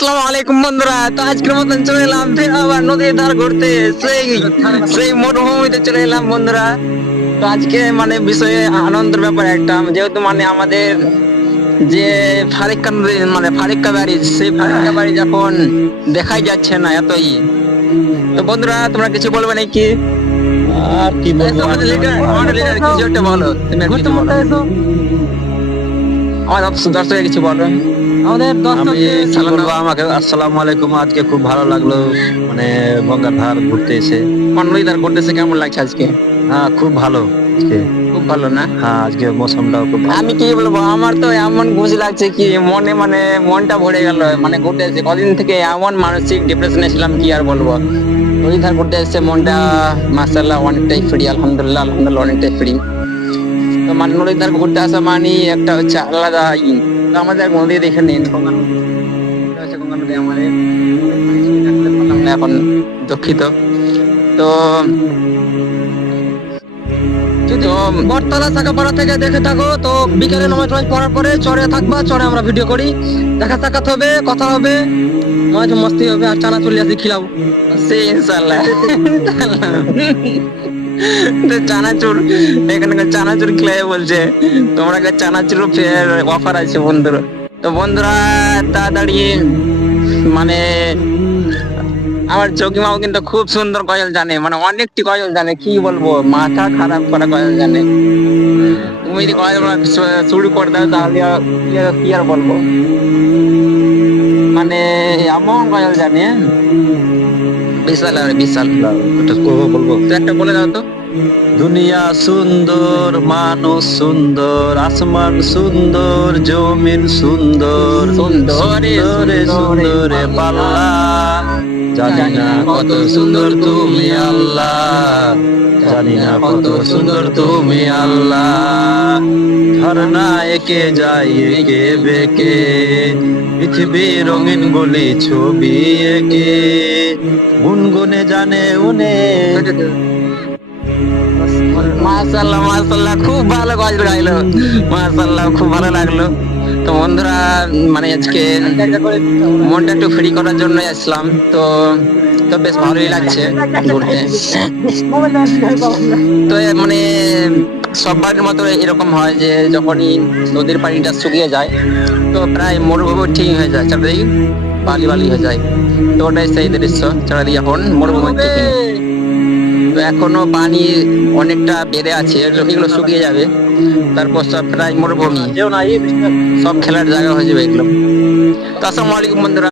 আসসালামু আলাইকুম বন্ধুরা। তো আজকের মতন চলে এলাম ফের আবার নদীর ধার ঘুরতে, সেই মরুভূমিতে চলে এলাম বন্ধুরা। তো আজকে মানে বিষয়ে আনন্দের ব্যাপার একটা, যেহেতু মানে আমাদের যে ফারিক্কা নদী মানে ফারিক্কা বাড়ি, সেই ফারিক্কা বাড়ি যখন দেখাই যাচ্ছে না এতই। তো বন্ধুরা তোমরা কিছু বলবে নাকি? আর কি বলবো, আমাদের leader কিছু একটা বলো, তুমি আর কিছু বলো। আমার দর্শকের কিছু বলো। আমি কি চালানো। বলবো, আমাকে আসসালামু আলাইকুম। আজকে খুব ভালো লাগলো, মানে গঙ্গার ধার ঘুরতে এসে। আমার নদীর ধার ঘুরতেছে, কেমন লাগছে আজকে? হ্যাঁ, খুব ভালো আজকে। খুব ভালো না? হ্যাঁ, আজকে মৌসুমটাও খুব ভালো। আমি কি বলবো, আমার তো এমন খুশি লাগছে কি মনে, মানে মনটা ভরে গেল। মানে ঘুরতে এসে কদিন থেকে এমন মানসিক ডিপ্রেশনে ছিলাম, কি আর বলবো। নদীর ধার ঘুরতে এসে মনটা মাশাআল্লাহ অনেকটাই ফ্রি, আলহামদুলিল্লাহ আলহামদুলিল্লাহ অনেকটাই ফ্রি। তো মানে নদীর ধার ঘুরতে আসা মানে একটা হচ্ছে আলাদা তো আমাদের নদী দেখে নিন, গঙ্গা নদী। এটা হচ্ছে গঙ্গা নদী আমাদের। এখন দুঃখিত। তো যদি তো বটতলা চাকাপাড়া থেকে দেখে থাকো তো বিকেলে নামাজ পড়ার পরে চরে থাকবা, চরে আমরা ভিডিও করি, দেখা সাক্ষাৎ হবে, কথা হবে, মজা মস্তি হবে, আর চানা চলে আসি খিলাও। সে ইনশাআল্লাহ। তো চানাচুর, এখানে চানাচুর খেলে বলছে, তোমরা চানাচুর ফের অফার আছে বন্ধুরা। তো বন্ধুরা তাড়াতাড়ি, মানে আমার চৌকি মাও কিন্তু খুব সুন্দর গজল জানে, মানে অনেকটি গজল জানে, কি বলবো, মাথা খারাপ করা গজল জানে। তুমি যদি গজল শুরু করে দাও তাহলে কি আর বলবো, মানে এমন গজল জানে, বিশাল আর বিশাল। এটা বলবো, তো একটা বলে দাও তো। দুনিয়া সুন্দর, মানুষ সুন্দর, আসমান সুন্দর, জমিন সুন্দর, সুন্দরে সুন্দরে সুন্দরে পাল্লা, জানি না কত সুন্দর তুমি আল্লাহ, জানি না কত সুন্দর তুমি আল্লাহ। ঝর্ণা একে যায় একে বেঁকে, পৃথিবী রঙিন গলি ছবি একে, গুনগুনে জানে উনে। মাশাআল্লাহ মাশাআল্লাহ, খুব ভালো গজল গাইলো, মাশাআল্লাহ খুব ভালো লাগলো। তো বন্ধুরা মানে আজকে মনটা একটু ফ্রি করার জন্য আসলাম। তো তো বেশ ভালোই লাগছে ঘুরতে। তো মানে সববারের মতো এরকম হয় যে যখনই নদীর পানিটা শুকিয়ে যায়, তো প্রায় মরুভূমি ঠিক হয়ে যায়, চারিদিকে বালি বালি হয়ে যায়। তো ওটাই সেই দৃশ্য, চারিদিকে এখন মরুভূমি ঠিক। তো এখনো পানি অনেকটা বেড়ে আছে, এগুলো শুকিয়ে যাবে, তারপর সব প্রায় মরুভূমি, সব খেলার জায়গা হয়ে যাবে এগুলো। তো আসসালামু আলাইকুম বন্ধুরা।